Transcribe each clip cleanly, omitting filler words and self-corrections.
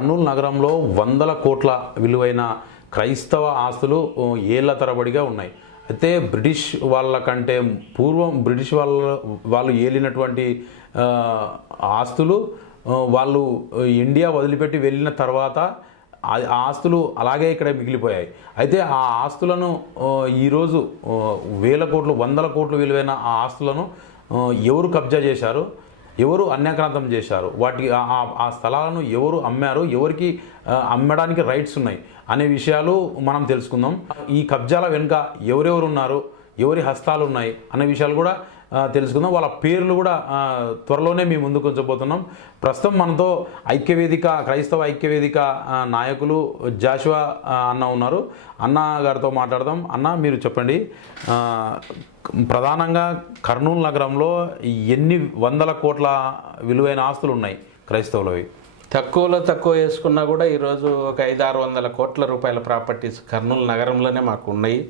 కర్నూలు నగరంలో వందల కోట్ల విలువైన క్రైస్తవ ఆస్తులు ఏళ్ల తరబడిగా ఉన్నాయి. అయితే బ్రిటిష్ వాళ్ళ కంటే పూర్వం బ్రిటిష్ వాళ్ళు ఏలినటువంటి ఆస్తులు వాళ్ళు ఇండియా వదిలిపెట్టి వెళ్ళిన తర్వాత ఆ ఆస్తులు అలాగే ఇక్కడ మిగిలిపోయాయి. అయితే ఆ ఆస్తులను ఈరోజు వేల కోట్లు వందల కోట్లు విలువైన ఆ ఆస్తులను ఎవరు కబ్జా చేశారు, ఎవరు అన్యాక్రాంతం చేశారు, ఆ స్థలాలను ఎవరు అమ్మారు, ఎవరికి అమ్మడానికి రైట్స్ ఉన్నాయి అనే విషయాలు మనం తెలుసుకుందాం. ఈ కబ్జాల వెనుక ఎవరెవరు ఉన్నారు, ఎవరి హస్తాలు ఉన్నాయి అనే విషయాలు కూడా తెలుసుకుందాం. వాళ్ళ పేర్లు కూడా త్వరలోనే మీ ముందుకు ఉంచబోతున్నాం. ప్రస్తుతం మనతో ఐక్యవేదిక క్రైస్తవ ఐక్యవేదిక నాయకులు జాషువా అన్న ఉన్నారు. అన్న గారితో మాట్లాడదాం. అన్న, మీరు చెప్పండి, ప్రధానంగా కర్నూలు నగరంలో ఎన్ని వందల కోట్ల విలువైన ఆస్తులు ఉన్నాయి క్రైస్తవులవి? తక్కువ వేసుకున్నా కూడా ఈరోజు ఒక 500-600 కోట్ల రూపాయల ప్రాపర్టీస్ కర్నూలు నగరంలోనే మాకు ఉన్నాయి.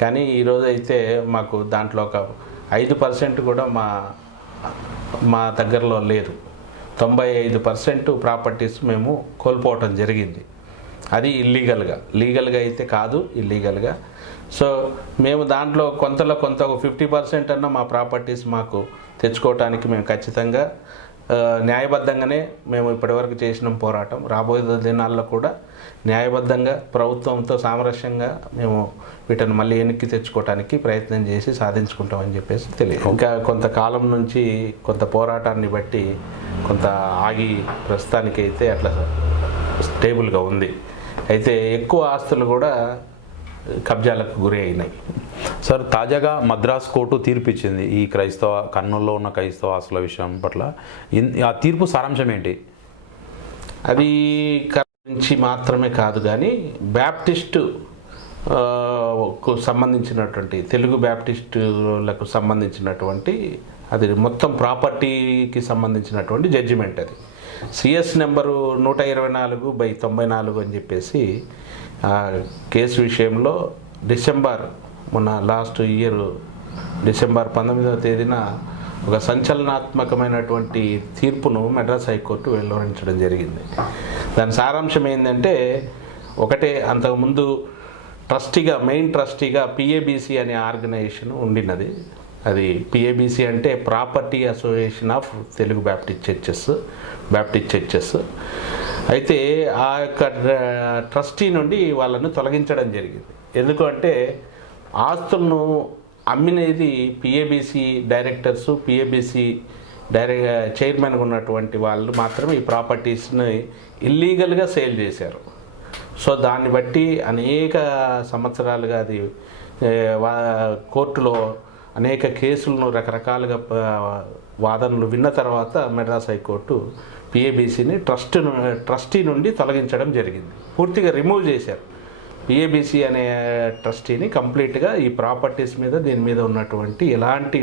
కానీ ఈరోజు అయితే మాకు దాంట్లో ఒక 5% కూడా మా దగ్గరలో లేదు. 95% ప్రాపర్టీస్ మేము కోల్పోవటం జరిగింది. అది లీగల్గా అయితే కాదు, ఇల్లీగల్గా. సో మేము దాంట్లో కొంత ఒక 50% అన్న మా ప్రాపర్టీస్ మాకు తెచ్చుకోవటానికి మేము ఖచ్చితంగా న్యాయబద్ధంగానే మేము ఇప్పటివరకు చేసిన పోరాటం. రాబోయే దినాల్లో కూడా న్యాయబద్ధంగా ప్రభుత్వంతో సామరస్యంగా మేము వీటిని మళ్ళీ వెనక్కి తెచ్చుకోవడానికి ప్రయత్నం చేసి సాధించుకుంటామని చెప్పేసి తెలియదు. ఇంకా కొంతకాలం నుంచి కొంత పోరాటాన్ని బట్టి కొంత ఆగి ప్రస్తుతానికి అయితే అట్లా స్టేబుల్గా ఉంది. అయితే ఎక్కువ ఆస్తులు కూడా కబ్జాలకు గురి అయినాయి. సార్, తాజాగా మద్రాస్ కోర్టు తీర్పు ఇచ్చింది ఈ కర్నూలులో ఉన్న క్రైస్తవ ఆస్తుల విషయం పట్ల. ఆ తీర్పు సారాంశం ఏంటి? అది నుంచి మాత్రమే కాదు కానీ బ్యాప్టిస్టు సంబంధించినటువంటి తెలుగు బ్యాప్టిస్టులకు సంబంధించినటువంటి అది మొత్తం ప్రాపర్టీకి సంబంధించినటువంటి జడ్జిమెంట్. అది సిఎస్ నెంబరు 124/94 అని చెప్పేసి కేసు విషయంలో మొన్న లాస్ట్ ఇయర్ డిసెంబర్ 19వ తేదీన ఒక సంచలనాత్మకమైనటువంటి తీర్పును మద్రాస్ హైకోర్టు వెలువరించడం జరిగింది. దాని సారాంశం ఏంటంటే, ఒకటే, అంతకుముందు మెయిన్ ట్రస్టీగా పిఏబిసి అనే ఆర్గనైజేషన్ ఉండినది. అది పిఏబిసి అంటే property association of Telugu Baptist churches. అయితే ఆ యొక్క ట్రస్టీ నుండి వాళ్ళను తొలగించడం జరిగింది. ఎందుకంటే ఆస్తులను అమ్మినది పిఏబిసి డైరెక్టర్సు, పిఏబిసి చైర్మన్గా ఉన్నటువంటి వాళ్ళు మాత్రమే ఈ ప్రాపర్టీస్ని ఇల్లీగల్గా సేల్ చేశారు. సో దాన్ని బట్టి అనేక సంవత్సరాలుగా అది కోర్టులో అనేక కేసులను రకరకాలుగా వాదనలు విన్న తర్వాత మద్రాస్ హైకోర్టు పిఏబిసిని ట్రస్టీ నుండి తొలగించడం జరిగింది. పూర్తిగా రిమూవ్ చేశారు. పిఏబిసి అనే ట్రస్టీని కంప్లీట్గా ఈ ప్రాపర్టీస్ మీద దీని మీద ఉన్నటువంటి ఎలాంటి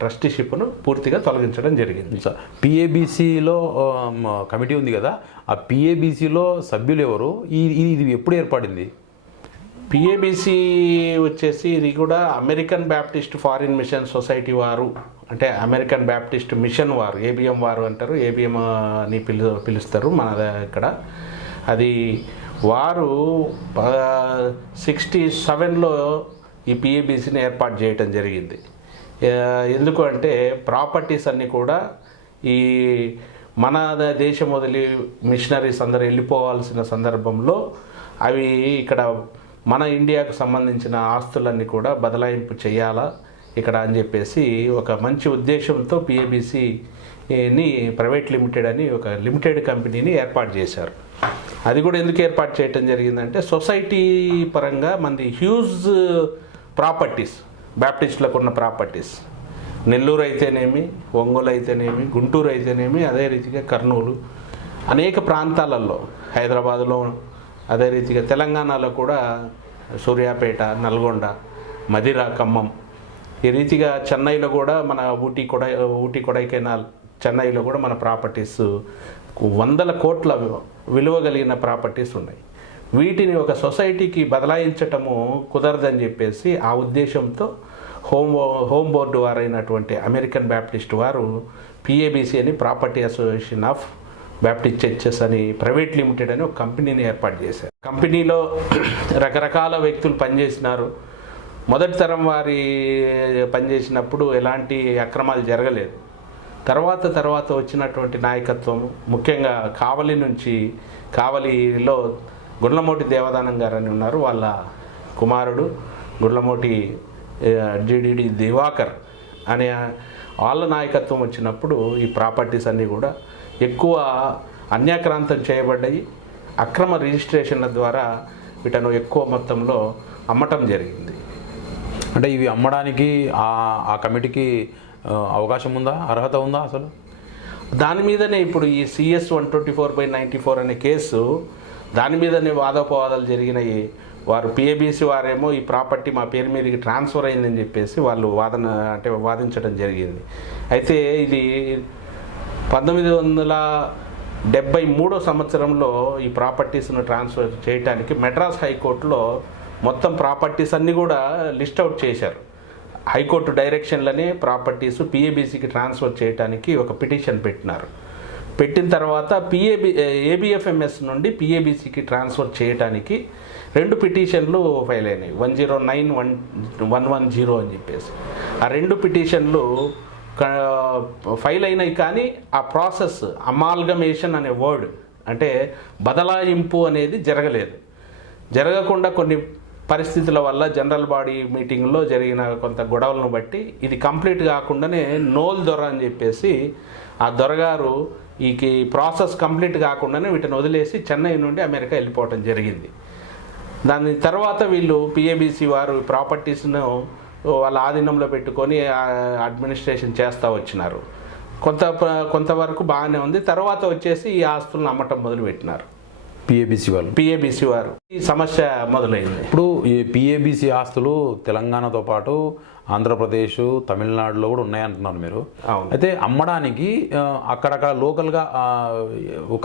ట్రస్టీషిప్ను పూర్తిగా తొలగించడం జరిగింది. పిఏబిసిలో కమిటీ ఉంది కదా, ఆ పిఏబిసిలో సభ్యులు ఎవరు? ఇది ఎప్పుడు ఏర్పడింది? పిఏబిసి వచ్చేసి ఇది కూడా American Baptist Foreign Mission Society వారు, అంటే అమెరికన్ బ్యాప్టిస్ట్ మిషన్ వారు, ఏబిఎం వారు అంటారు, ఏబిఎం అని పిలుస్తారు మన ఇక్కడ. అది వారు 67లో ఈ పిఏబిసిని ఏర్పాటు చేయటం జరిగింది. ఎందుకు అంటే ప్రాపర్టీస్ అన్నీ కూడా ఈ మన దేశం వదిలి మిషనరీస్ అందరూ వెళ్ళిపోవాల్సిన సందర్భంలో అవి ఇక్కడ మన ఇండియాకు సంబంధించిన ఆస్తులన్నీ కూడా బదలాయింపు చేయాలా ఇక్కడ అని చెప్పేసి ఒక మంచి ఉద్దేశంతో పిఏబిసిని ప్రైవేట్ లిమిటెడ్ అని ఒక లిమిటెడ్ కంపెనీని ఏర్పాటు చేశారు. అది కూడా ఎందుకు ఏర్పాటు చేయటం జరిగిందంటే, సొసైటీ పరంగా మంది హ్యూజ్ ప్రాపర్టీస్, బ్యాప్టిస్టులకు ఉన్న ప్రాపర్టీస్ నెల్లూరు అయితేనేమి, ఒంగోలు అయితేనేమి, గుంటూరు అయితేనేమి, అదే రీతిగా కర్నూలు, అనేక ప్రాంతాలలో, హైదరాబాదులో, అదే రీతిగా తెలంగాణలో కూడా సూర్యాపేట, నల్గొండ, మదిర, ఖమ్మం, ఈ రీతిగా చెన్నైలో కూడా మన ఊటీ కొడైకెనాల్, చెన్నైలో కూడా మన ప్రాపర్టీస్ వందల కోట్ల విలువ కలిగిన ప్రాపర్టీస్ ఉన్నాయి. వీటిని ఒక సొసైటీకి బదలాయించటము కుదరదని చెప్పేసి ఆ ఉద్దేశంతో హోమ్ బోర్డు వారైనటువంటి అమెరికన్ బ్యాప్టిస్ట్ వారు పిఏబిసి అని property association of Baptist churches అని ప్రైవేట్ లిమిటెడ్ అని ఒక కంపెనీని ఏర్పాటు చేశారు. కంపెనీలో రకరకాల వ్యక్తులు పనిచేసినారు. మొదటి తరం వారి పనిచేసినప్పుడు ఎలాంటి అక్రమాలు జరగలేదు. తర్వాత వచ్చినటువంటి నాయకత్వం, ముఖ్యంగా కావలిలో గుండ్లమోటి దేవదానం గారు అని ఉన్నారు, వాళ్ళ కుమారుడు గుండ్లమోటి జిడిడి దివాకర్ అనే వాళ్ళ నాయకత్వం వచ్చినప్పుడు ఈ ప్రాపర్టీస్ అన్నీ కూడా ఎక్కువ అన్యాక్రాంతం చేయబడ్డాయి. అక్రమ రిజిస్ట్రేషన్ల ద్వారా వీటను ఎక్కువ మొత్తంలో అమ్మటం జరిగింది. అంటే ఇవి అమ్మడానికి ఆ కమిటీకి అవకాశం ఉందా, అర్హత ఉందా అసలు? దాని మీదనే ఇప్పుడు ఈ CS 124/94 అనే కేసు, దాని మీదనే వాదోపవాదాలు జరిగినాయి. వారు PABC వారేమో ఈ ప్రాపర్టీ మా పేరు మీదకి ట్రాన్స్ఫర్ అయిందని చెప్పేసి వాళ్ళు వాదించడం జరిగింది. అయితే ఇది 1973 సంవత్సరంలో ఈ ప్రాపర్టీస్ను ట్రాన్స్ఫర్ చేయడానికి మెడ్రాస్ హైకోర్టులో మొత్తం ప్రాపర్టీస్ అన్నీ కూడా లిస్ట్ అవుట్ చేశారు. హైకోర్టు డైరెక్షన్లనే ప్రాపర్టీస్ PABCకి ట్రాన్స్ఫర్ చేయడానికి ఒక పిటిషన్ పెట్టినారు. పెట్టిన తర్వాత ABFMS నుండి PABCకి ట్రాన్స్ఫర్ చేయడానికి 2 పిటిషన్లు ఫైల్ అయినాయి, 109-110 అని చెప్పేసి. ఆ 2 పిటిషన్లు ఫైల్ అయినాయి, కానీ ఆ ప్రాసెస్ అమాల్గమేషన్ అనే వర్డ్, అంటే బదలాయింపు అనేది జరగకుండా కొన్ని పరిస్థితుల వల్ల జనరల్ బాడీ మీటింగ్లో జరిగిన కొంత గొడవలను బట్టి ఇది కంప్లీట్ కాకుండానే నోల్ దొర అని చెప్పేసి ఆ దొరగారు ఈ ప్రాసెస్ కంప్లీట్ కాకుండానే వీటిని వదిలేసి చెన్నై నుండి అమెరికా వెళ్ళిపోవటం జరిగింది. దాని తర్వాత వీళ్ళు PABC వారు ప్రాపర్టీస్ను వాళ్ళ ఆధీనంలో పెట్టుకొని అడ్మినిస్ట్రేషన్ చేస్తూ వచ్చినారు. కొంతవరకు బాగానే ఉంది. తర్వాత వచ్చేసి ఈ ఆస్తులను అమ్మటం మొదలుపెట్టినారు PABC వారు. ఈ సమస్య మొదలైంది. ఇప్పుడు ఈ PABC ఆస్తులు తెలంగాణతో పాటు ఆంధ్రప్రదేశ్, తమిళనాడులో కూడా ఉన్నాయంటున్నారు మీరు. అయితే అమ్మడానికి అక్కడక్కడ లోకల్గా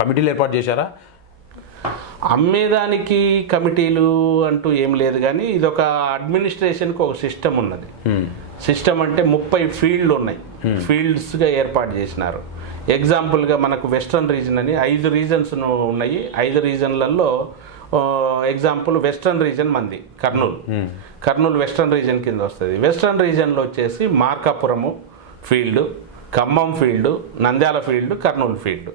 కమిటీలు ఏర్పాటు చేశారా? అమ్మేదానికి కమిటీలు అంటూ ఏం లేదు, కానీ ఇది ఒక అడ్మినిస్ట్రేషన్కి ఒక సిస్టమ్ ఉన్నది. సిస్టమ్ అంటే 30 ఫీల్డ్లు ఉన్నాయి, ఫీల్డ్స్గా ఏర్పాటు చేసినారు. ఎగ్జాంపుల్గా మనకు వెస్ట్రన్ రీజన్ అని 5 రీజన్స్ ఉన్నాయి. 5 రీజన్లలో ఎగ్జాంపుల్ వెస్ట్రన్ రీజన్ మంది కర్నూలు వెస్ట్రన్ రీజన్ కింద వస్తుంది. వెస్ట్రన్ రీజన్లో వచ్చేసి Markapuram field, Khammam field, Nandyal field, Kurnool field.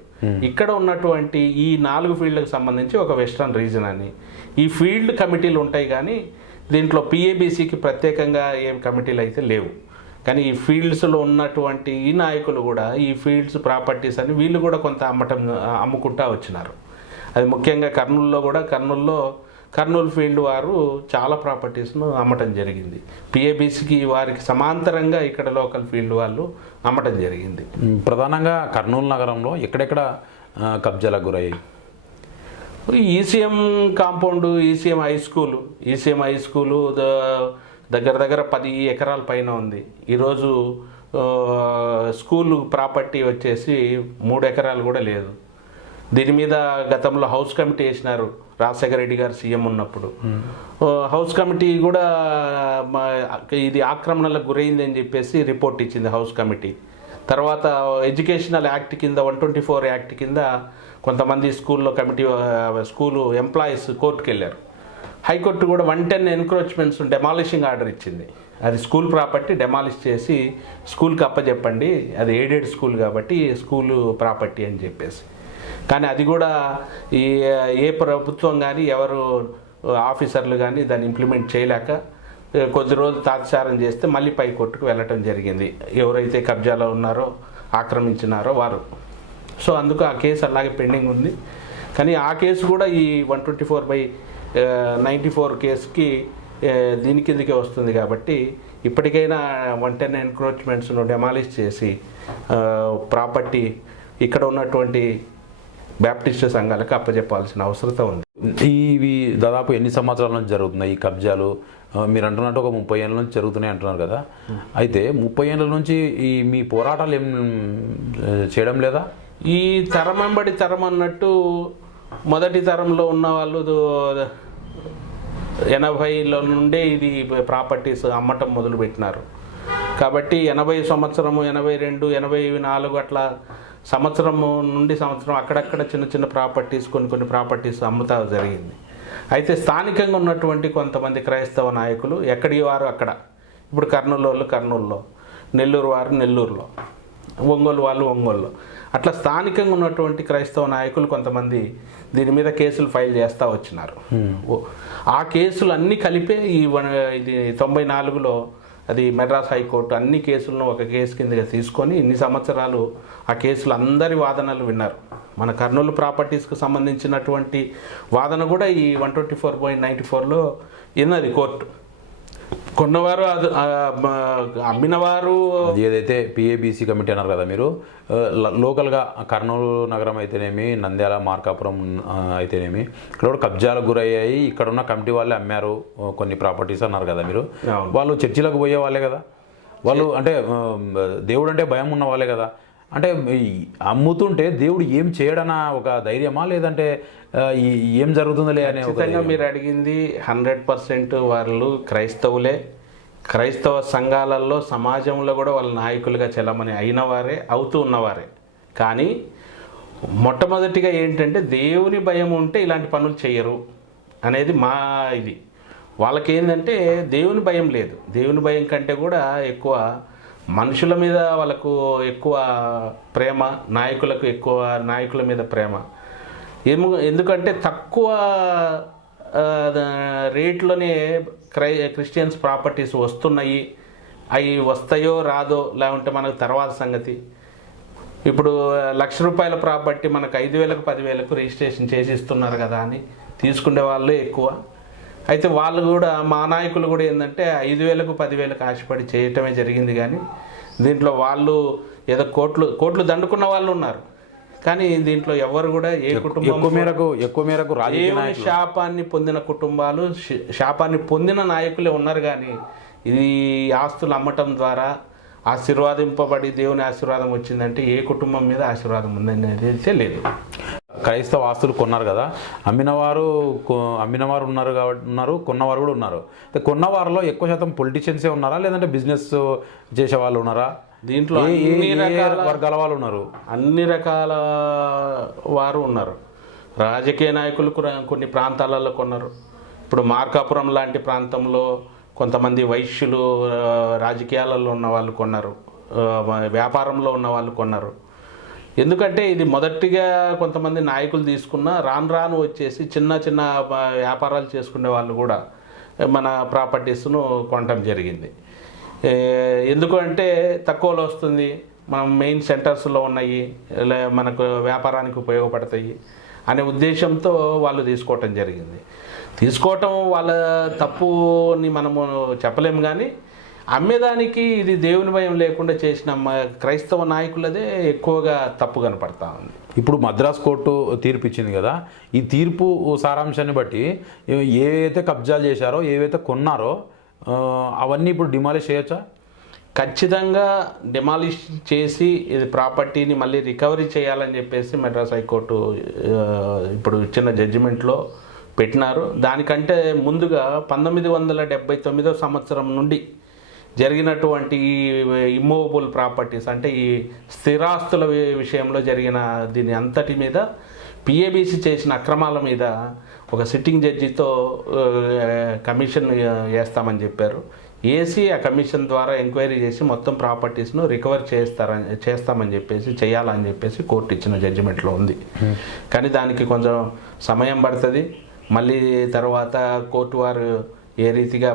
ఇక్కడ ఉన్నటువంటి ఈ 4 ఫీల్డ్కి సంబంధించి ఒక వెస్ట్రన్ రీజన్ అని ఈ ఫీల్డ్ కమిటీలు ఉంటాయి, కానీ దీంట్లో PABCకి ప్రత్యేకంగా ఏం కమిటీలు అయితే లేవు. కానీ ఈ ఫీల్డ్స్లో ఉన్నటువంటి ఈ నాయకులు కూడా ఈ ఫీల్డ్స్ ప్రాపర్టీస్ అని వీళ్ళు కూడా కొంత అమ్ముకుంటా వచ్చినారు. అది ముఖ్యంగా కర్నూలు ఫీల్డ్ వారు చాలా ప్రాపర్టీస్ను అమ్మటం జరిగింది. PABCకి వారికి సమాంతరంగా ఇక్కడ లోకల్ ఫీల్డ్ వాళ్ళు అమ్మటం జరిగింది. ప్రధానంగా కర్నూలు నగరంలో ఎక్కడెక్కడ కబ్జాలకు గురయ్యాయి? ECM compound, ECM high school దగ్గర 10 ఎకరాల పైన ఉంది. ఈరోజు స్కూల్ ప్రాపర్టీ వచ్చేసి 3 ఎకరాలు కూడా లేదు. దీని మీద గతంలో హౌస్ కమిటీ వేసినారు రాజశేఖర రెడ్డి గారు సీఎం ఉన్నప్పుడు. హౌస్ కమిటీ కూడా ఇది ఆక్రమణలకు గురైంది అని చెప్పేసి రిపోర్ట్ ఇచ్చింది హౌస్ కమిటీ. తర్వాత ఎడ్యుకేషనల్ యాక్ట్ కింద 124 యాక్ట్ కింద కొంతమంది స్కూలు ఎంప్లాయీస్ కోర్టుకు వెళ్ళారు. హైకోర్టు కూడా 110 ఎన్క్రోచ్మెంట్స్ డెమాలిషింగ్ ఆర్డర్ ఇచ్చింది. అది స్కూల్ ప్రాపర్టీ డెమాలిష్ చేసి స్కూల్కి అప్పచెప్పండి, అది ఎయిడెడ్ స్కూల్ కాబట్టి స్కూలు ప్రాపర్టీ అని చెప్పేసి. కానీ అది కూడా ఏ ప్రభుత్వం కానీ ఎవరు ఆఫీసర్లు కానీ దాన్ని ఇంప్లిమెంట్ చేయలేక కొద్ది రోజులు తాత్సారం చేస్తే మళ్ళీ పై కోర్టుకు వెళ్ళటం జరిగింది, ఎవరైతే కబ్జాలో ఉన్నారో ఆక్రమించినారో వారు. సో అందుకు ఆ కేసు అలాగే పెండింగ్ ఉంది. కానీ ఆ కేసు కూడా ఈ 124/94 కేసుకి దీని కిందకే వస్తుంది కాబట్టి ఇప్పటికైనా 110 ఎన్క్రోచ్మెంట్స్ను డెమాలిష్ చేసి ప్రాపర్టీ ఇక్కడ ఉన్నటువంటి బ్యాప్టిస్ట్ సంఘాలకు అప్పచెప్పాల్సిన అవసరం ఉంది. ఇవి దాదాపు ఎన్ని సంవత్సరాల నుంచి జరుగుతున్నాయి ఈ కబ్జాలు? మీరు అంటున్నట్టు ఒక 30 ఏళ్ళ నుంచి జరుగుతున్నాయి అంటున్నారు కదా. అయితే 30 ఏళ్ళ నుంచి ఈ మీ పోరాటాలు ఏం చేయడం లేదా? ఈ తరం వెంబడి తరం అన్నట్టు మొదటి తరంలో ఉన్న వాళ్ళు 80ల నుండే ఇది ప్రాపర్టీస్ అమ్మటం మొదలుపెట్టినారు. కాబట్టి 80 సంవత్సరము, 82, 84 అట్లా సంవత్సరం నుండి సంవత్సరం అక్కడక్కడ చిన్న చిన్న ప్రాపర్టీస్ కొన్ని ప్రాపర్టీస్ అమ్ముతా జరిగింది. అయితే స్థానికంగా ఉన్నటువంటి కొంతమంది క్రైస్తవ నాయకులు ఎక్కడి వారు అక్కడ, ఇప్పుడు కర్నూలు వాళ్ళు కర్నూలులో, నెల్లూరు వారు నెల్లూరులో, ఒంగోలు వాళ్ళు ఒంగోలులో, అట్లా స్థానికంగా ఉన్నటువంటి క్రైస్తవ నాయకులు కొంతమంది దీని మీద కేసులు ఫైల్ చేస్తూ వచ్చినారు. ఆ కేసులు అన్నీ కలిపే ఇది 94లో అది మెడ్రాస్ హైకోర్టు అన్ని కేసులను ఒక కేసు కిందగా తీసుకొని ఇన్ని సంవత్సరాలు ఆ కేసులు అందరి వాదనలు విన్నారు. మన కర్నూలు ప్రాపర్టీస్కి సంబంధించినటువంటి వాదన కూడా ఈ 124/94లో విన్నది కోర్టు. కొన్నవారు అమ్మినవారు ఏదైతే పిఏబిసి కమిటీ అన్నారు కదా మీరు, లోకల్గా కర్నూలు నగరం అయితేనేమి, నంద్యాల మార్కాపురం అయితేనేమి, ఇక్కడ కూడా కబ్జాలకు గురయ్యాయి, ఇక్కడ ఉన్న కమిటీ వాళ్ళే అమ్మారు కొన్ని ప్రాపర్టీస్ అన్నారు కదా మీరు. వాళ్ళు చర్చిలకు పోయే వాళ్ళే కదా, వాళ్ళు అంటే దేవుడు అంటే భయం ఉన్న వాళ్ళే కదా. అంటే అమ్ముతుంటే దేవుడు ఏం చేయడన ఒక ధైర్యమా, లేదంటే ఏం జరుగుతుందిలే అనే ఖచ్చితంగా మీరు అడిగింది 100% వాళ్ళు క్రైస్తవులే. క్రైస్తవ సంఘాలలో సమాజంలో కూడా వాళ్ళ నాయకులుగా చెల్లమని అయినవారే, అవుతూ ఉన్నవారే. కానీ మొట్టమొదటిగా ఏంటంటే దేవుని భయం ఉంటే ఇలాంటి పనులు చేయరు అనేది మా ఇది. వాళ్ళకి ఏంటంటే దేవుని భయం లేదు. దేవుని భయం కంటే కూడా ఎక్కువ మనుషుల మీద వాళ్ళకు ఎక్కువ ప్రేమ, నాయకులకు ఎక్కువ నాయకుల మీద ప్రేమ. ఎందుకంటే తక్కువ రేట్లోనే క్రిస్టియన్స్ ప్రాపర్టీస్ వస్తున్నాయి. అవి వస్తాయో రాదో లేకుంటే మనకు తర్వాత సంగతి. ఇప్పుడు ₹1,00,000 ప్రాపర్టీ మనకు 5,000కు 10,000కు రిజిస్ట్రేషన్ చేసి ఇస్తున్నారు కదా అని తీసుకునే వాళ్ళే ఎక్కువ. అయితే వాళ్ళు కూడా, మా నాయకులు కూడా ఏంటంటే 5,000కు 10,000కు ఆశపడి చేయటమే జరిగింది. కానీ దీంట్లో వాళ్ళు ఏదో కోట్లు దండుకున్న వాళ్ళు ఉన్నారు. కానీ దీంట్లో ఎవరు కూడా ఏ కుటుంబం ఎక్కువ మేరకు దేవుని శాపాన్ని పొందిన కుటుంబాలు, శాపాన్ని పొందిన నాయకులే ఉన్నారు. కానీ ఇది ఆస్తులు అమ్మటం ద్వారా ఆశీర్వాదింపబడి దేవుని ఆశీర్వాదం వచ్చిందంటే ఏ కుటుంబం మీద ఆశీర్వాదం ఉందనేది అయితే లేదు. క్రైస్తవ ఆస్తులు కొన్నారు కదా, అమ్మినవారు ఉన్నారు, కొన్నవారు కూడా ఉన్నారు. కొన్నవారిలో ఎక్కువ శాతం పొలిటీషియన్సే ఉన్నారా, లేదంటే బిజినెస్ చేసే వాళ్ళు ఉన్నారా? దీంట్లో వర్గాల వాళ్ళు ఉన్నారు, అన్ని రకాల వారు ఉన్నారు. రాజకీయ నాయకులు కొన్ని ప్రాంతాలలో కొన్నారు. ఇప్పుడు మార్కాపురం లాంటి ప్రాంతంలో కొంతమంది వైశ్యులు, రాజకీయాలలో ఉన్న వాళ్ళు కొన్నారు, వ్యాపారంలో ఉన్న వాళ్ళు కొన్నారు. ఎందుకంటే ఇది మొదటిగా కొంతమంది నాయకులు తీసుకున్న రాను వచ్చేసి చిన్న చిన్న వ్యాపారాలు చేసుకునే వాళ్ళు కూడా మన ప్రాపర్టీస్ను కొనటం జరిగింది. ఎందుకు అంటే తక్కువలో వస్తుంది, మనం మెయిన్ సెంటర్స్లో ఉన్నాయి, మనకు వ్యాపారానికి ఉపయోగపడతాయి అనే ఉద్దేశంతో వాళ్ళు తీసుకోవటం జరిగింది. తీసుకోవటం వాళ్ళ తప్పుని మనము చెప్పలేము. కానీ అమ్మేదానికి ఇది దేవుని భయం లేకుండా చేసిన క్రైస్తవ నాయకులదే ఎక్కువగా తప్పు కనపడతా ఉంది. ఇప్పుడు మద్రాస్ కోర్టు తీర్పు ఇచ్చింది కదా, ఈ తీర్పు సారాంశాన్ని బట్టి ఏవైతే కబ్జాలు చేశారో, ఏవైతే కొన్నారో అవన్నీ ఇప్పుడు డిమాలిష్ చేయొచ్చా? ఖచ్చితంగా డిమాలిష్ చేసి ఇది ప్రాపర్టీని మళ్ళీ రికవరీ చేయాలని చెప్పేసి మెడ్రాస్ హైకోర్టు ఇప్పుడు ఇచ్చిన జడ్జిమెంట్లో పెట్టినారు. దానికంటే ముందుగా 1979 సంవత్సరం నుండి జరిగినటువంటి ఇమ్మూవబుల్ ప్రాపర్టీస్ అంటే ఈ స్థిరాస్తుల విషయంలో జరిగిన దీని అంతటి మీద పిఏబిసి చేసిన అక్రమాల మీద ఒక సిట్టింగ్ జడ్జితో కమిషన్ వేస్తామని చెప్పారు. వేసి ఆ కమిషన్ ద్వారా ఎంక్వైరీ చేసి మొత్తం ప్రాపర్టీస్ను రికవర్ చేస్తామని చెప్పేసి చేయాలని చెప్పేసి కోర్టు ఇచ్చిన జడ్జిమెంట్లో ఉంది. కానీ దానికి కొంచెం సమయం పడుతుంది. మళ్ళీ తర్వాత కోర్టు వారు ఏ రీతిగా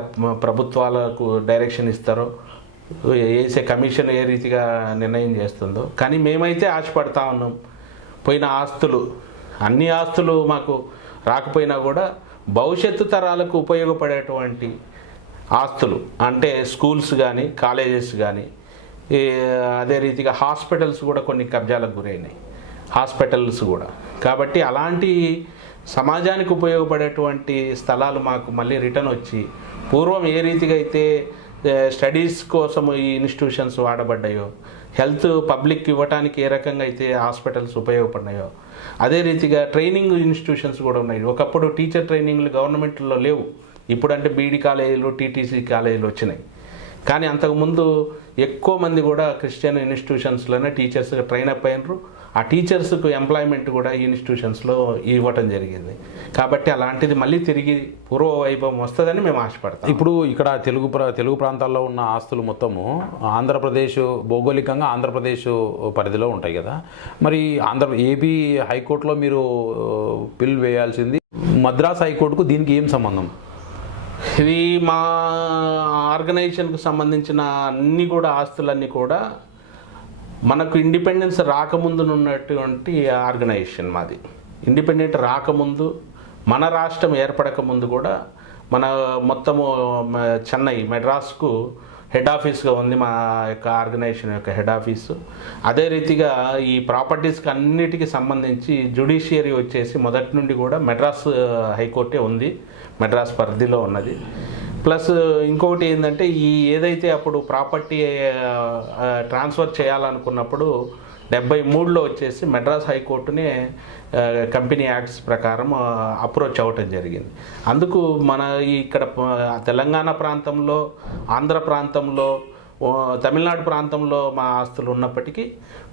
ప్రభుత్వాలకు డైరెక్షన్ ఇస్తారో, వేసే కమిషన్ ఏ రీతిగా నిర్ణయం చేస్తుందో. కానీ మేమైతే ఆశపడతా ఉన్నాం, పోయిన ఆస్తులు అన్ని ఆస్తులు మాకు రాకపోయినా కూడా భవిష్యత్తు తరాలకు ఉపయోగపడేటువంటి ఆస్తులు అంటే స్కూల్స్ కానీ, కాలేజెస్ కానీ, అదే రీతిగా హాస్పిటల్స్ కూడా కొన్ని కబ్జాలకు గురైనాయి, హాస్పిటల్స్ కూడా. కాబట్టి అలాంటి సమాజానికి ఉపయోగపడేటువంటి స్థలాలు మాకు మళ్ళీ రిటర్న్ వచ్చి, పూర్వం ఏ రీతిగా అయితే స్టడీస్ కోసం ఈ ఇన్స్టిట్యూషన్స్ వాడబడ్డాయో, హెల్త్ పబ్లిక్ ఇవ్వడానికి ఏ రకంగా అయితే హాస్పిటల్స్ ఉపయోగపడినాయో, అదే రీతిగా ట్రైనింగ్ ఇన్స్టిట్యూషన్స్ కూడా ఉన్నాయి. ఒకప్పుడు టీచర్ ట్రైనింగ్లు గవర్నమెంట్లో లేవు, ఇప్పుడంటే బీడీ కాలేజీలు, టీటీసీ కాలేజీలు వచ్చినాయి. కానీ అంతకుముందు ఎక్కువ మంది కూడా క్రిస్టియన్ ఇన్స్టిట్యూషన్స్లోనే టీచర్స్గా ట్రైన్ అప్ అయినారు. ఆ టీచర్స్కు ఎంప్లాయ్మెంట్ కూడా ఈ ఇన్స్టిట్యూషన్స్లో ఇవ్వటం జరిగింది. కాబట్టి అలాంటిది మళ్ళీ తిరిగి పూర్వ వైభవం వస్తుందని మేము ఆశపడతాం. ఇప్పుడు ఇక్కడ తెలుగు ప్రాంతాల్లో ఉన్న ఆస్తులు మొత్తము ఆంధ్రప్రదేశ్, భౌగోళికంగా ఆంధ్రప్రదేశ్ పరిధిలో ఉంటాయి కదా, మరి ఏపీ హైకోర్టులో మీరు పిల్ వేయాల్సింది, మద్రాస్ హైకోర్టుకు దీనికి ఏం సంబంధం? ఇది మా ఆర్గనైజేషన్కు సంబంధించిన అన్ని కూడా ఆస్తులన్నీ కూడా మనకు ఇండిపెండెన్స్ రాకముందు ఉన్నటువంటి ఆర్గనైజేషన్ మాది. ఇండిపెండెంట్ రాకముందు, మన రాష్ట్రం ఏర్పడక ముందు కూడా మన మొత్తము చెన్నై, మెడ్రాస్కు హెడ్ ఆఫీస్గా ఉంది మా యొక్క ఆర్గనైజేషన్ యొక్క హెడ్ ఆఫీసు. అదే రీతిగా ఈ ప్రాపర్టీస్కి అన్నిటికీ సంబంధించి జ్యుడిషియరీ వచ్చేసి మొదటి నుండి కూడా మెడ్రాస్ హైకోర్టే ఉంది, మెడ్రాస్ పరిధిలో ఉన్నది. ప్లస్ ఇంకొకటి ఏంటంటే, ఈ ఏదైతే అప్పుడు ప్రాపర్టీ ట్రాన్స్ఫర్ చేయాలనుకున్నప్పుడు 73లో వచ్చేసి మెడ్రాస్ హైకోర్టునే కంపెనీ యాక్ట్స్ ప్రకారం అప్రోచ్ అవ్వటం జరిగింది. అందుకు మన ఇక్కడ తెలంగాణ ప్రాంతంలో, ఆంధ్ర ప్రాంతంలో, తమిళనాడు ప్రాంతంలో మా ఆస్తులు ఉన్నప్పటికీ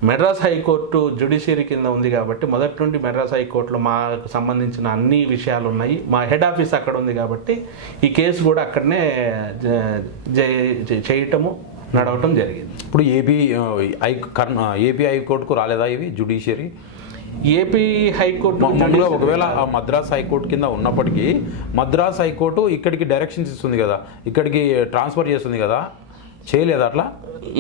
మెడ్రాస్ హైకోర్టు జ్యుడిషియరీ కింద ఉంది కాబట్టి మొదటి నుండి మెడ్రాస్ హైకోర్టులో మాకు సంబంధించిన అన్ని విషయాలు ఉన్నాయి. మా హెడ్ ఆఫీస్ అక్కడ ఉంది కాబట్టి ఈ కేసు కూడా అక్కడనే చేయటము, నడవటం జరిగింది. ఇప్పుడు ఏపీ హైకోర్టుకు రాలేదా ఇవి జ్యుడిషియరీ? ఏపీ హైకోర్టు ఒకవేళ మద్రాస్ హైకోర్టు కింద ఉన్నప్పటికీ మద్రాస్ హైకోర్టు ఇక్కడికి డైరెక్షన్స్ ఇస్తుంది కదా, ఇక్కడికి ట్రాన్స్ఫర్ చేస్తుంది కదా, చేయలేదు అట్లా?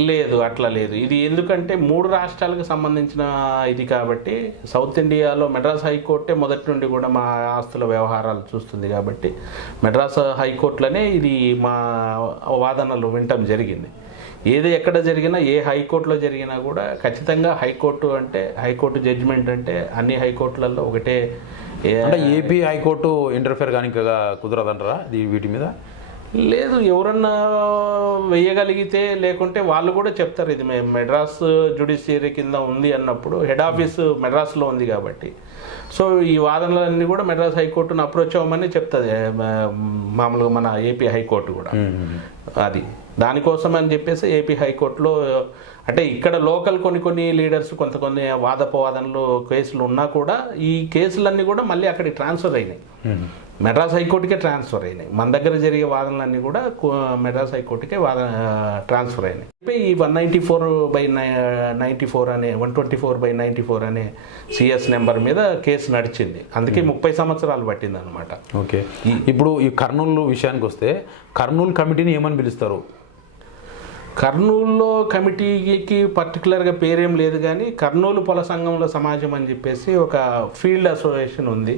లేదు, అట్లా లేదు. ఇది ఎందుకంటే 3 రాష్ట్రాలకు సంబంధించిన ఇది కాబట్టి సౌత్ ఇండియాలో మెడ్రాస్ హైకోర్టే మొదటి నుండి కూడా మా ఆస్తుల వ్యవహారాలు చూస్తుంది కాబట్టి మెడ్రాస్ హైకోర్టులోనే ఇది మా వాదనలు వినటం జరిగింది. ఏది ఎక్కడ జరిగినా, ఏ హైకోర్టులో జరిగినా కూడా ఖచ్చితంగా హైకోర్టు అంటే, హైకోర్టు జడ్జిమెంట్ అంటే అన్ని హైకోర్టులలో ఒకటే. అంటే ఏపీ హైకోర్టు ఇంటర్ఫేర్ కానీ కుదరదంటారా వీటి మీద? లేదు, ఎవరన్నా వేయగలిగితే, లేకుంటే వాళ్ళు కూడా చెప్తారు ఇది మేము మెడ్రాస్ జ్యుడిషియరీ కింద ఉంది అన్నప్పుడు హెడ్ ఆఫీస్ మెడ్రాస్లో ఉంది కాబట్టి సో ఈ వాదనలన్నీ కూడా మెడ్రాస్ హైకోర్టును అప్రోచ్ అవ్వమని చెప్తుంది మామూలుగా మన ఏపీ హైకోర్టు కూడా. అది దానికోసం అని చెప్పేసి ఏపీ హైకోర్టులో అంటే ఇక్కడ లోకల్ కొన్ని లీడర్స్ కొన్ని వాదపోవాదనలు కేసులు ఉన్నా కూడా ఈ కేసులన్నీ కూడా మళ్ళీ అక్కడికి ట్రాన్స్ఫర్ అయినాయి, మెడ్రాస్ హైకోర్టుకే ట్రాన్స్ఫర్ అయినాయి. మన దగ్గర జరిగే వాదనలన్నీ కూడా మెడ్రాస్ హైకోర్టుకే ట్రాన్స్ఫర్ అయినాయి. ఈ 194/94 అనే 124/94 అనే సిఎస్ నెంబర్ మీద కేసు నడిచింది. అందుకే 30 సంవత్సరాలు పట్టింది అనమాట. ఓకే, ఇప్పుడు ఈ కర్నూలు విషయానికి వస్తే కర్నూలు కమిటీని ఏమని పిలుస్తారు? కర్నూలులో కమిటీకి పర్టికులర్గా పేరేం లేదు, కానీ కర్నూలు పొల సంఘంలో సమాజం అని చెప్పేసి ఒక ఫీల్డ్ అసోసియేషన్ ఉంది.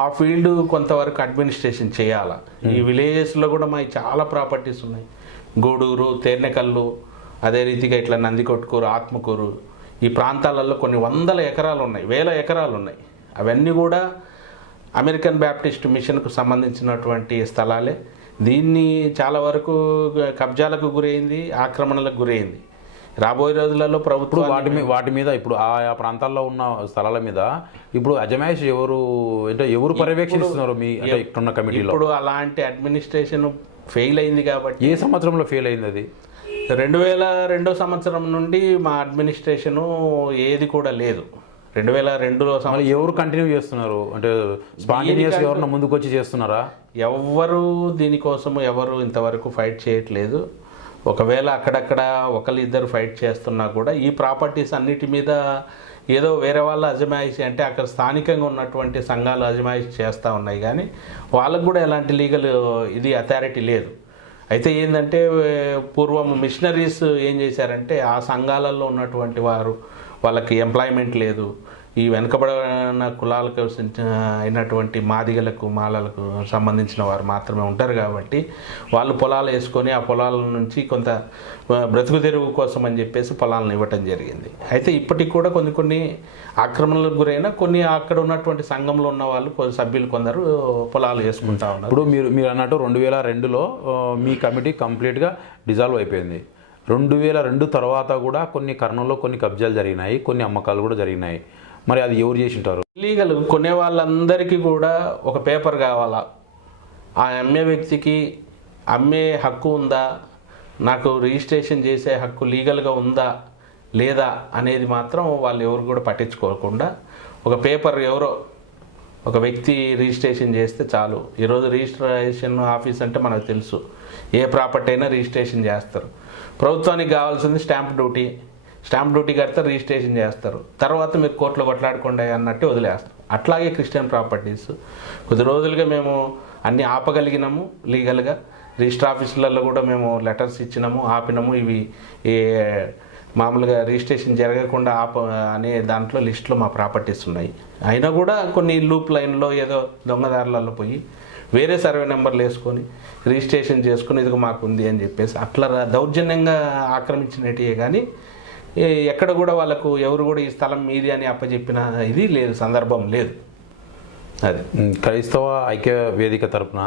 ఆ ఫీల్డ్ కొంతవరకు అడ్మినిస్ట్రేషన్ చేయాలి. ఈ విలేజెస్లో కూడా మాకు చాలా ప్రాపర్టీస్ ఉన్నాయి. గూడూరు, తేర్నెకల్లు, అదే రీతిగా ఇట్లా నందికొట్కూరు, ఆత్మకూరు, ఈ ప్రాంతాలలో కొన్ని 100 ఎకరాలు ఉన్నాయి, 1000 ఎకరాలు ఉన్నాయి. అవన్నీ కూడా అమెరికన్ బ్యాప్టిస్ట్ మిషన్కు సంబంధించినటువంటి స్థలాలే. దీన్ని చాలా వరకు కబ్జాలకు గురైంది, ఆక్రమణలకు గురైంది. రాబోయే రోజులలో ప్రభుత్వం వాటి మీద ఇప్పుడు ఆ ప్రాంతాల్లో ఉన్న స్థలాల మీద ఇప్పుడు అజమాయిష్ ఎవరు పర్యవేక్షిస్తున్నారు మీ అంటే ఇక్కడున్న కమిటీలో? ఇప్పుడు అలాంటి అడ్మినిస్ట్రేషన్ ఫెయిల్ అయింది కాబట్టి. ఏ సంవత్సరంలో ఫెయిల్ అయింది అది? 2002 సంవత్సరం నుండి మా అడ్మినిస్ట్రేషను ఏది కూడా లేదు. 2002లో ఎవరు కంటిన్యూ చేస్తున్నారు? అంటే స్పాంటేనియస్ ఎవరన్నా ముందుకు వచ్చి చేస్తున్నారా? ఎవరు దీనికోసం ఎవరు ఇంతవరకు ఫైట్ చేయట్లేదు. ఒకవేళ అక్కడక్కడ ఒకళ్ళిద్దరు ఫైట్ చేస్తున్నా కూడా ఈ ప్రాపర్టీస్ అన్నిటి మీద ఏదో వేరే వాళ్ళ అజమాయిషి అంటే అక్కడ స్థానికంగా ఉన్నటువంటి సంఘాలు అజమాయిషి చేస్తూ ఉన్నాయి, కానీ వాళ్ళకు కూడా ఎలాంటి లీగల్ అథారిటీ లేదు. అయితే ఏంటంటే పూర్వం మిషనరీస్ ఏం చేశారంటే ఆ సంఘాలలో ఉన్నటువంటి వాళ్ళకి ఎంప్లాయ్మెంట్ లేదు. ఈ వెనుకబడిన కులాలకు అయినటువంటి మాదిగలకు, మాలలకు సంబంధించిన వారు మాత్రమే ఉంటారు కాబట్టి వాళ్ళు పొలాలు వేసుకొని ఆ పొలాల నుంచి కొంత బ్రతుకు తెరువు కోసం అని చెప్పేసి పొలాలను ఇవ్వటం జరిగింది. అయితే ఇప్పటికి కూడా కొన్ని ఆక్రమణలకు గురైన కొన్ని అక్కడ ఉన్నటువంటి సంఘంలో ఉన్న వాళ్ళు సభ్యులు కొందరు పొలాలు వేసుకుంటా ఉన్నారు. ఇప్పుడు మీరు అన్నట్టు 2002లో మీ కమిటీ కంప్లీట్గా డిజాల్వ్ అయిపోయింది. 2002 తర్వాత కూడా కర్నూలులో కొన్ని కబ్జాలు జరిగినాయి, కొన్ని అమ్మకాలు కూడా జరిగినాయి. మరి అది ఎవరు చేసి ఉంటారు? ఇల్లీగల్ కొనే వాళ్ళందరికీ కూడా ఒక పేపర్ కావాలా, ఆ అమ్మే వ్యక్తికి అమ్మే హక్కు ఉందా, నాకు రిజిస్ట్రేషన్ చేసే హక్కు లీగల్గా ఉందా, లేదా అనేది మాత్రం వాళ్ళు ఎవరు కూడా పట్టించుకోకుండా ఒక పేపర్ ఎవరో ఒక వ్యక్తి రిజిస్ట్రేషన్ చేస్తే చాలు. ఈరోజు రిజిస్ట్రేషన్ ఆఫీస్ అంటే మనకు తెలుసు, ఏ ప్రాపర్టీ అయినా రిజిస్ట్రేషన్ చేస్తారు. ప్రభుత్వానికి కావాల్సింది స్టాంప్ డ్యూటీ కడితే రిజిస్ట్రేషన్ చేస్తారు, తర్వాత మీరు కోర్టులో కొట్లాడుకోండి అన్నట్టు వదిలేస్తారు. అట్లాగే క్రిస్టియన్ ప్రాపర్టీస్ కొద్ది రోజులుగా మేము అన్నీ ఆపగలిగినాము లీగల్గా. రిజిస్టర్ ఆఫీసులలో కూడా మేము లెటర్స్ ఇచ్చినాము, ఆపినాము. ఇవి మామూలుగా రిజిస్ట్రేషన్ జరగకుండా అనే దాంట్లో లిస్టులో మా ప్రాపర్టీస్ ఉన్నాయి. అయినా కూడా కొన్ని లూప్ లైన్లో ఏదో దొంగదారులలో పోయి వేరే సర్వే నెంబర్లు వేసుకొని రిజిస్ట్రేషన్ చేసుకుని ఇదిగో మాకు ఉంది అని చెప్పేసి అట్లా దౌర్జన్యంగా ఆక్రమించినట్టే కానీ ఎక్కడ కూడా వాళ్ళకు ఎవరు కూడా ఈ స్థలం మీది అని అప్పచెప్పిన ఇది లేదు, సందర్భం లేదు. అది క్రైస్తవ ఐక్య వేదిక తరపున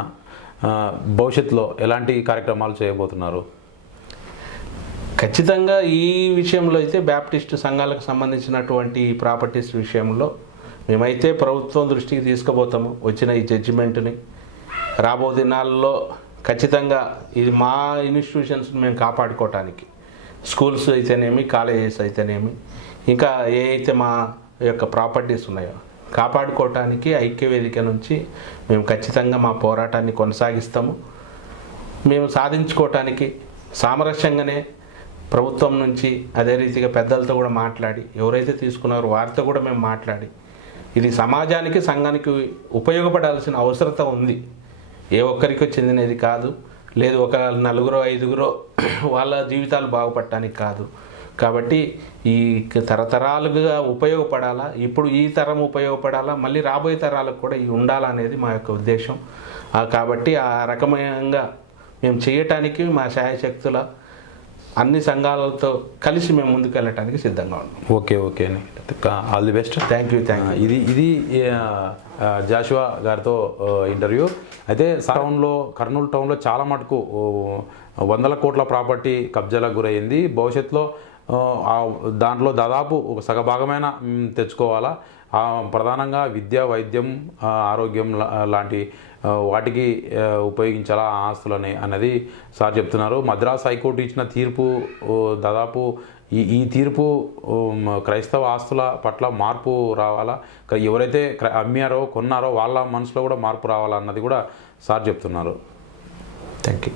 భవిష్యత్తులో ఎలాంటి కార్యక్రమాలు చేయబోతున్నారు? ఖచ్చితంగా ఈ విషయంలో అయితే బ్యాప్టిస్టు సంఘాలకు సంబంధించినటువంటి ప్రాపర్టీస్ విషయంలో మేమైతే ప్రభుత్వం దృష్టికి తీసుకుపోతాము. వచ్చిన ఈ జడ్జిమెంట్ని రాబో దినాల్లో ఖచ్చితంగా ఇది మా ఇన్స్టిట్యూషన్స్ మేము కాపాడుకోవటానికి, స్కూల్స్ అయితేనేమి, కాలేజెస్ అయితేనేమి, ఇంకా ఏ అయితే మా యొక్క ప్రాపర్టీస్ ఉన్నాయో కాపాడుకోవటానికి ఐక్యవేదిక నుంచి మేము ఖచ్చితంగా మా పోరాటాన్ని కొనసాగిస్తాము. మేము సాధించుకోవటానికి సామరస్యంగానే ప్రభుత్వం నుంచి అదే రీతిగా పెద్దలతో కూడా మాట్లాడి, ఎవరైతే తీసుకున్నారో వారితో కూడా మేము మాట్లాడి, ఇది సమాజానికి సంఘానికి ఉపయోగపడాల్సిన అవసరత ఉంది. ఏ ఒక్కరికి చెందినది కాదు, లేదు ఒక 4-5 వాళ్ళ జీవితాలు బాగుపడటానికి కాదు. కాబట్టి ఈ తరతరాలుగా ఉపయోగపడాలా, ఇప్పుడు ఈ తరం ఉపయోగపడాలా, మళ్ళీ రాబోయే తరాలకు కూడా ఇది ఉండాలనేది మా యొక్క ఉద్దేశం. కాబట్టి ఆ రకమంగా మేము చేయటానికి మా శాయశక్తుల అన్ని సంఘాలతో కలిసి మేము ముందుకు వెళ్ళటానికి సిద్ధంగా ఉన్నాం. ఓకే అండి, all the best. Thank you. ఇది జాషువా గారితో ఇంటర్వ్యూ. అయితే కర్నూలు టౌన్లో చాలా మటుకు 100 కోట్ల ప్రాపర్టీ కబ్జాలకు గురైంది. భవిష్యత్తులో దాంట్లో దాదాపు ఒక సగభాగమైన తెచ్చుకోవాలా. ప్రధానంగా విద్య, వైద్యం, ఆరోగ్యం లాంటి వాటికి ఉపయోగించాలా ఆ ఆస్తులని అన్నది సార్ చెప్తున్నారు. మద్రాస్ హైకోర్టు ఇచ్చిన తీర్పు దాదాపు ఈ తీర్పు క్రైస్తవ ఆస్తుల పట్ల మార్పు రావాలా, ఎవరైతే అమ్మారో కొన్నారో వాళ్ళ మనసులో కూడా మార్పు రావాలా అన్నది కూడా సార్ చెప్తున్నారు. Thank you.